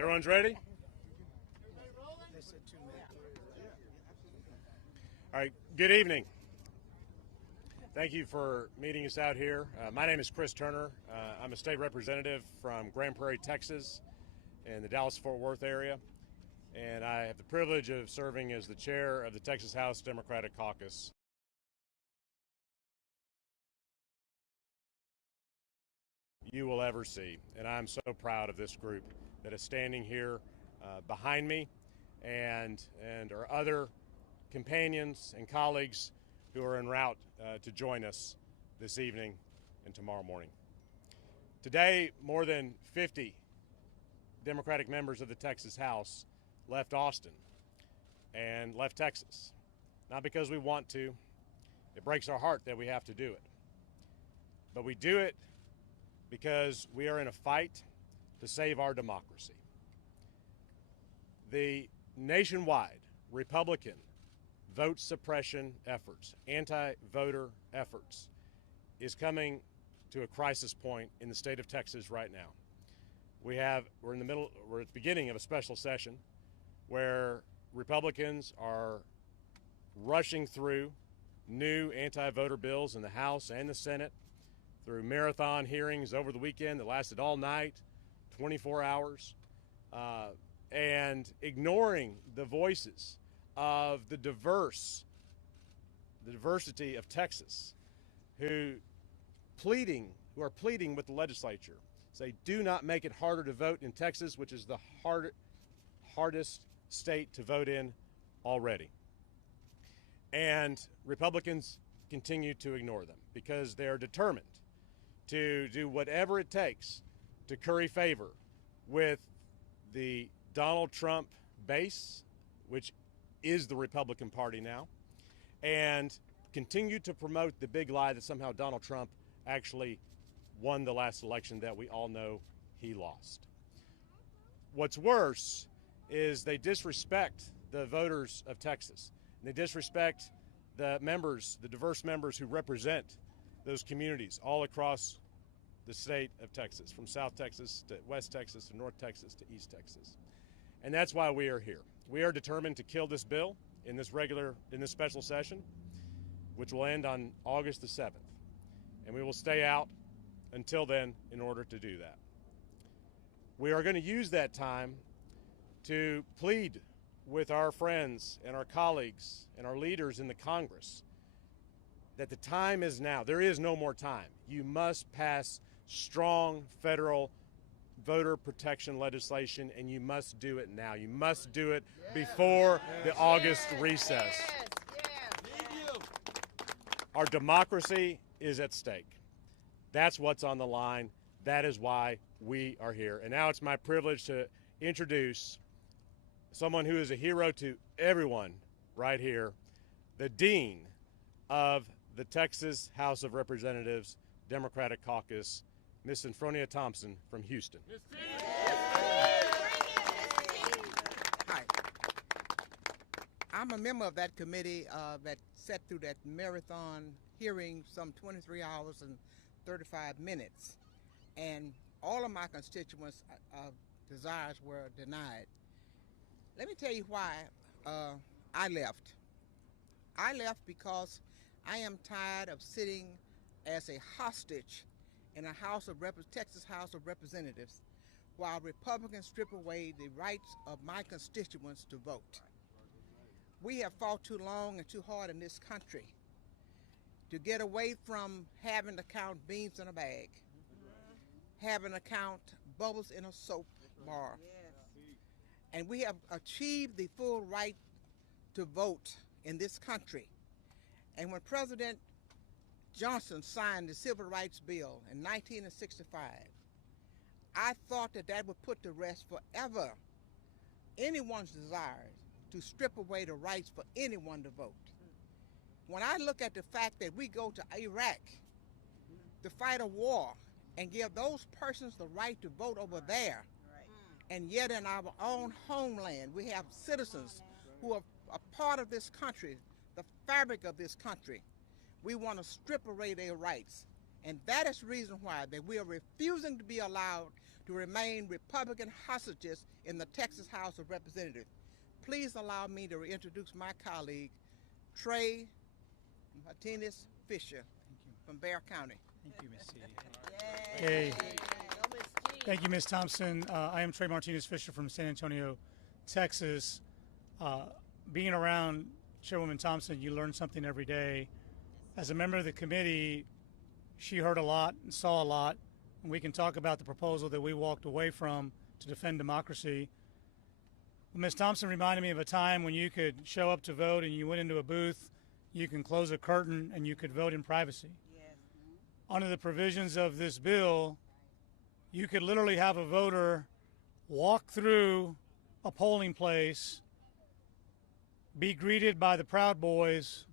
Everyone's ready? All right, good evening. Thank you for meeting us out here. My name is Chris Turner. I'm a state representative from Grand Prairie, Texas, in the Dallas-Fort Worth area, and I have the privilege of serving as the chair of the Texas House Democratic Caucus. You will ever see, and I'm so proud of this group that is standing here behind me, and our other companions and colleagues who are en route to join us this evening and tomorrow morning. Today, more than 50 Democratic members of the Texas House left Austin and left Texas, not because we want to. It breaks our heart that we have to do it, but we do it because we are in a fight to save our democracy. The nationwide Republican vote suppression efforts, anti-voter efforts, is coming to a crisis point in the state of Texas right now. We're at the beginning of a special session where Republicans are rushing through new anti-voter bills in the House and the Senate, through marathon hearings over the weekend that lasted all night, 24 hours, and ignoring the voices of the diversity of Texas, who are pleading with the legislature, say, do not make it harder to vote in Texas, which is the hardest state to vote in already. And Republicans continue to ignore them because they are determined to do whatever it takes to curry favor with the Donald Trump base, which is the Republican Party now, and continue to promote the big lie that somehow Donald Trump actually won the last election that we all know he lost. What's worse is they disrespect the voters of Texas. And they disrespect the diverse members who represent those communities all across the state of Texas, from South Texas to West Texas to North Texas to East Texas. And that's why we are here. We are determined to kill this bill in this special session, which will end on August the 7th. And we will stay out until then in order to do that. We are going to use that time to plead with our friends and our colleagues and our leaders in the Congress that the time is now. There is no more time. You must pass strong federal voter protection legislation, and you must do it now. You must do it before the August recess. Our democracy is at stake. That's what's on the line. That is why we are here. And now it's my privilege to introduce someone who is a hero to everyone right here, the Dean of the Texas House of Representatives Democratic Caucus, Ms. Sinfronia Thompson from Houston. Hi. I'm a member of that committee that sat through that marathon hearing, some 23 hours and 35 minutes. And all of my constituents' desires were denied. Let me tell you why I left. I left because I am tired of sitting as a hostage in a Texas House of Representatives while Republicans strip away the rights of my constituents to vote. We have fought too long and too hard in this country to get away from having to count beans in a bag, having to count bubbles in a soap bar. And we have achieved the full right to vote in this country. And when President Johnson signed the Civil Rights Bill in 1965, I thought that would put to rest forever anyone's desire to strip away the rights for anyone to vote. When I look at the fact that we go to Iraq to fight a war and give those persons the right to vote over there, and yet in our own homeland we have citizens who are a part of this country, the fabric of this country, we want to strip away their rights. And that is the reason why that we are refusing to be allowed to remain Republican hostages in the Texas House of Representatives. Please allow me to introduce my colleague, Trey Martinez Fisher from Bexar County. Thank you, Ms. C. Hey. Thank you, Ms. Thompson. I am Trey Martinez Fisher from San Antonio, Texas. Being around Chairwoman Thompson, you learn something every day. As a member of the committee, she heard a lot and saw a lot, and we can talk about the proposal that we walked away from to defend democracy. Ms. Thompson reminded me of a time when you could show up to vote and you went into a booth, you can close a curtain, and you could vote in privacy. Yes. Under the provisions of this bill, you could literally have a voter walk through a polling place, be greeted by the Proud Boys,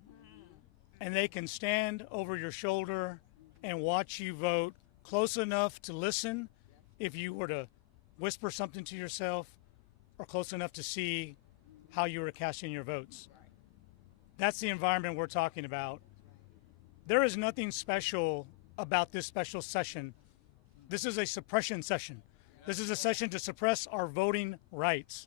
and they can stand over your shoulder and watch you vote close enough to listen if you were to whisper something to yourself, or close enough to see how you were casting your votes. That's the environment we're talking about. There is nothing special about this special session. This is a suppression session. This is a session to suppress our voting rights.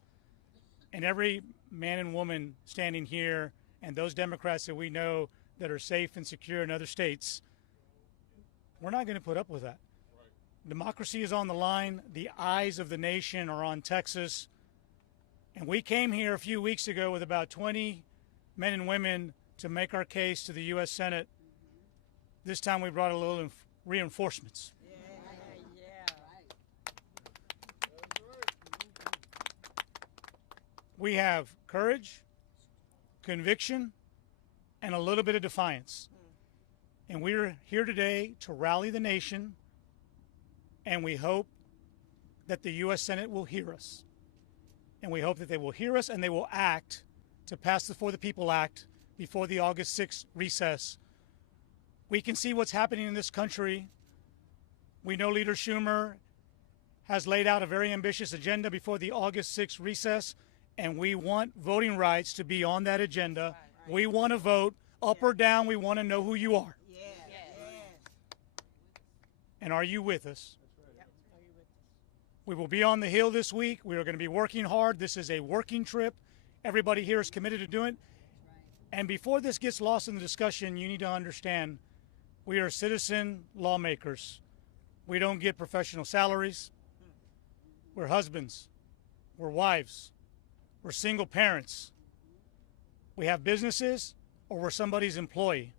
And every man and woman standing here, and those Democrats that we know that are safe and secure in other states, we're not going to put up with that. Democracy is on the line. The eyes of the nation are on Texas. And we came here a few weeks ago with about 20 men and women to make our case to the U.S. Senate. This time we brought a little reinforcements. We have courage, conviction, and a little bit of defiance. And we're here today to rally the nation, and we hope that the U.S. Senate will hear us. And we hope that they will hear us and they will act to pass the For the People Act before the August 6th recess. We can see what's happening in this country. We know Leader Schumer has laid out a very ambitious agenda before the August 6th recess, and we want voting rights to be on that agenda. We want to vote up or down. We want to know who you are. And are you with us? We will be on the Hill this week. We are going to be working hard. This is a working trip. Everybody here is committed to doing it. And before this gets lost in the discussion, you need to understand we are citizen lawmakers. We don't get professional salaries. We're husbands. We're wives. We're single parents. We have businesses, or we're somebody's employee.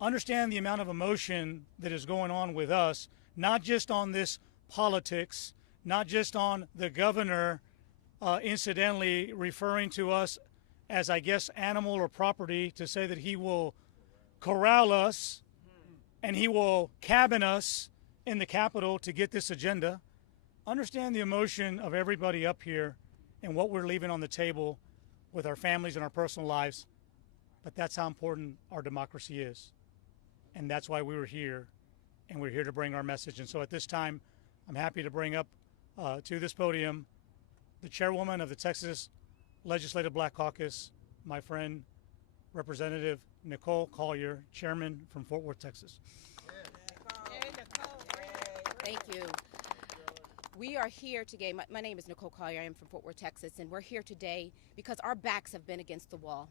Understand the amount of emotion that is going on with us, not just on this politics, not just on the governor incidentally referring to us as, I guess, animal or property to say that he will corral us and he will cabin us in the Capitol to get this agenda. Understand the emotion of everybody up here and what we're leaving on the table with our families and our personal lives. But that's how important our democracy is. And that's why we were here, and we're here to bring our message. And so at this time, I'm happy to bring up to this podium the chairwoman of the Texas Legislative Black Caucus, my friend, Representative Nicole Collier, chairman from Fort Worth, Texas. Thank you. We are here today. My name is Nicole Collier. I am from Fort Worth, Texas, and we're here today because our backs have been against the wall.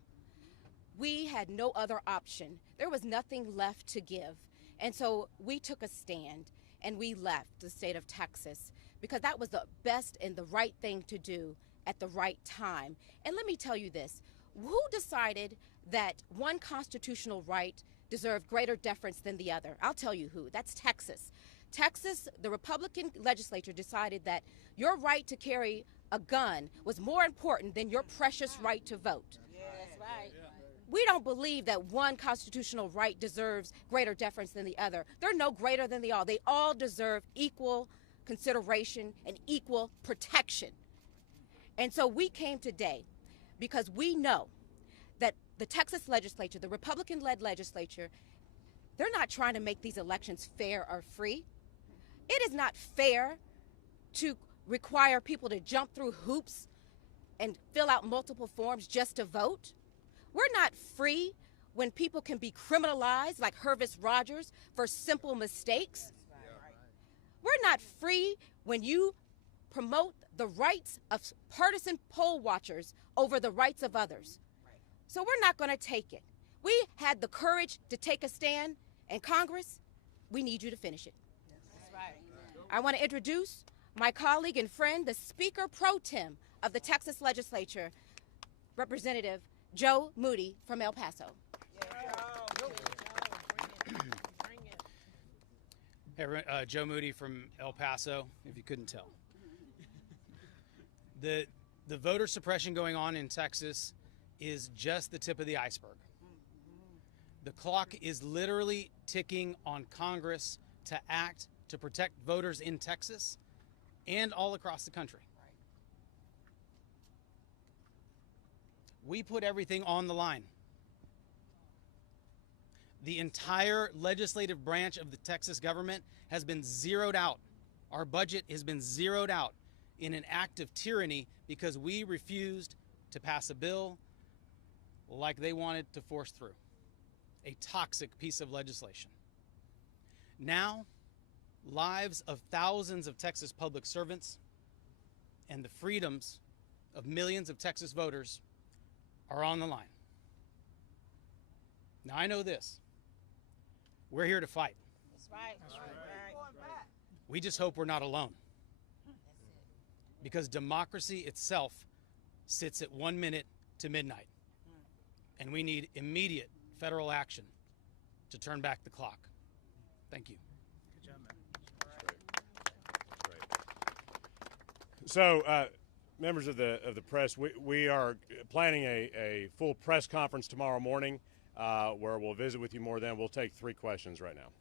We had no other option. There was nothing left to give. And so we took a stand and we left the state of Texas because that was the best and the right thing to do at the right time. And let me tell you this, who decided that one constitutional right deserved greater deference than the other? I'll tell you who. That's Texas. Texas, the Republican legislature decided that your right to carry a gun was more important than your precious right to vote. That's right. We don't believe that one constitutional right deserves greater deference than the other. They're no greater than the all. They all deserve equal consideration and equal protection. And so we came today because we know that the Texas legislature, the Republican-led legislature, they're not trying to make these elections fair or free. It is not fair to require people to jump through hoops and fill out multiple forms just to vote. We're not free when people can be criminalized like Hervis Rogers for simple mistakes. We're not free when you promote the rights of partisan poll watchers over the rights of others. So we're not going to take it. We had the courage to take a stand, and Congress, we need you to finish it. That's right. I want to introduce my colleague and friend, the Speaker Pro Tem of the Texas Legislature, Representative Joe Moody from El Paso. Hey, everyone, Joe Moody from El Paso, if you couldn't tell. The voter suppression going on in Texas is just the tip of the iceberg. The clock is literally ticking on Congress to act to protect voters in Texas and all across the country. We put everything on the line. The entire legislative branch of the Texas government has been zeroed out. Our budget has been zeroed out in an act of tyranny because we refused to pass a bill like they wanted to force through. A toxic piece of legislation. Now, lives of thousands of Texas public servants and the freedoms of millions of Texas voters are on the line. Now, I know this. We're here to fight. That's right. That's right. We just hope we're not alone. Because democracy itself sits at 1 minute to midnight. And we need immediate federal action to turn back the clock. Thank you. Good job, man. Great. So, members of the press, we are planning a full press conference tomorrow morning where we'll visit with you more then. We'll take 3 questions right now.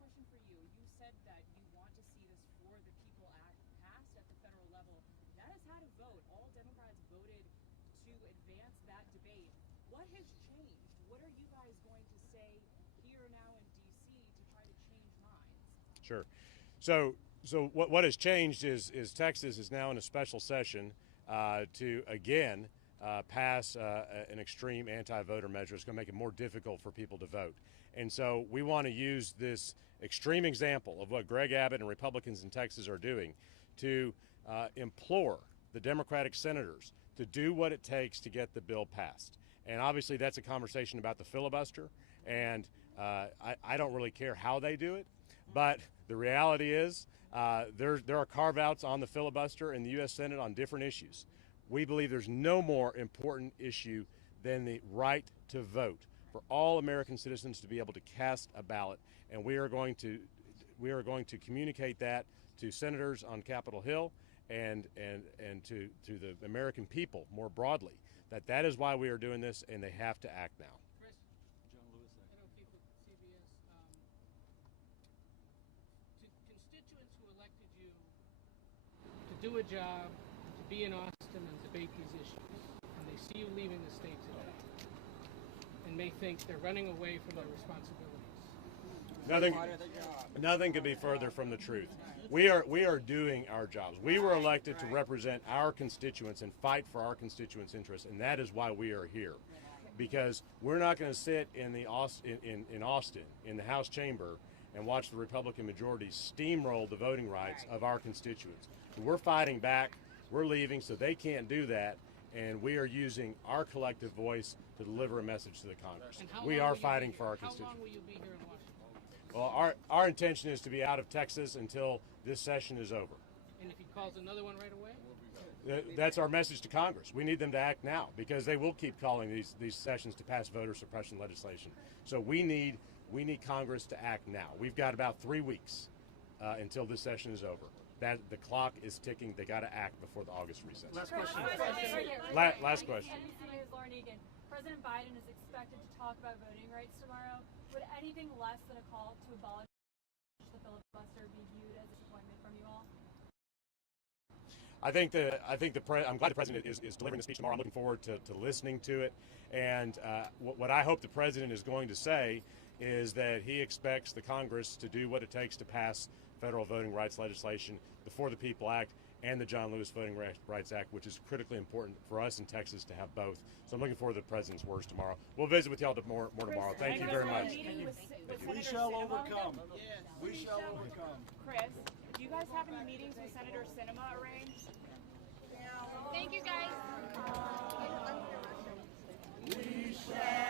Question for you. You said that you want to see this For the People Act passed at the federal level. That has had a vote. All Democrats voted to advance that debate. What has changed? What are you guys going to say here now in D.C. to try to change minds? Sure. So what has changed is Texas is now in a special session to again pass an extreme anti-voter measure. It's going to make it more difficult for people to vote. And so we want to use this extreme example of what Greg Abbott and Republicans in Texas are doing to implore the Democratic senators to do what it takes to get the bill passed. And obviously that's a conversation about the filibuster, and I don't really care how they do it, but the reality is there are carve-outs on the filibuster in the U.S. Senate on different issues. We believe there's no more important issue than the right to vote for all American citizens to be able to cast a ballot, and we are going to communicate that to senators on Capitol Hill and to the American people more broadly, that is why we are doing this, and they have to act now. Chris? John Lewis. Keith with CBS. To constituents who elected you to do a job, to be in Austin and debate these issues, and they see you leaving the state today, and may think they're running away from their responsibilities. Nothing could be further from the truth. We are doing our jobs. We were elected to represent our constituents and fight for our constituents' interests, and that is why we are here. Because we're not going to sit in Austin, in the House chamber, and watch the Republican majority steamroll the voting rights of our constituents. We're fighting back. We're leaving, so they can't do that, and we are using our collective voice to deliver a message to the Congress. We are fighting for our constituents. How long will you be here in Washington? Well, our intention is to be out of Texas until this session is over. And if he calls another one right away? That's our message to Congress. We need them to act now, because they will keep calling these sessions to pass voter suppression legislation. So we need Congress to act now. We've got about 3 weeks until this session is over. That the clock is ticking. They got to act before the August recess. Last question. Last question. NBC News, Lauren Egan. President Biden is expected to talk about voting rights tomorrow. Would anything less than a call to abolish the filibuster be viewed as a disappointment from you all? I'm glad the president is delivering the speech tomorrow. I'm looking forward to listening to it. And what I hope the president is going to say is that he expects the Congress to do what it takes to pass federal voting rights legislation, the For the People Act, and the John Lewis Voting Rights Act, which is critically important for us in Texas to have both. So I'm looking forward to the president's words tomorrow. We'll visit with y'all more tomorrow. Thank you very much. We shall overcome. We shall overcome. Chris, do you guys have any meetings with Senator Sinema arranged? Thank you, guys. We shall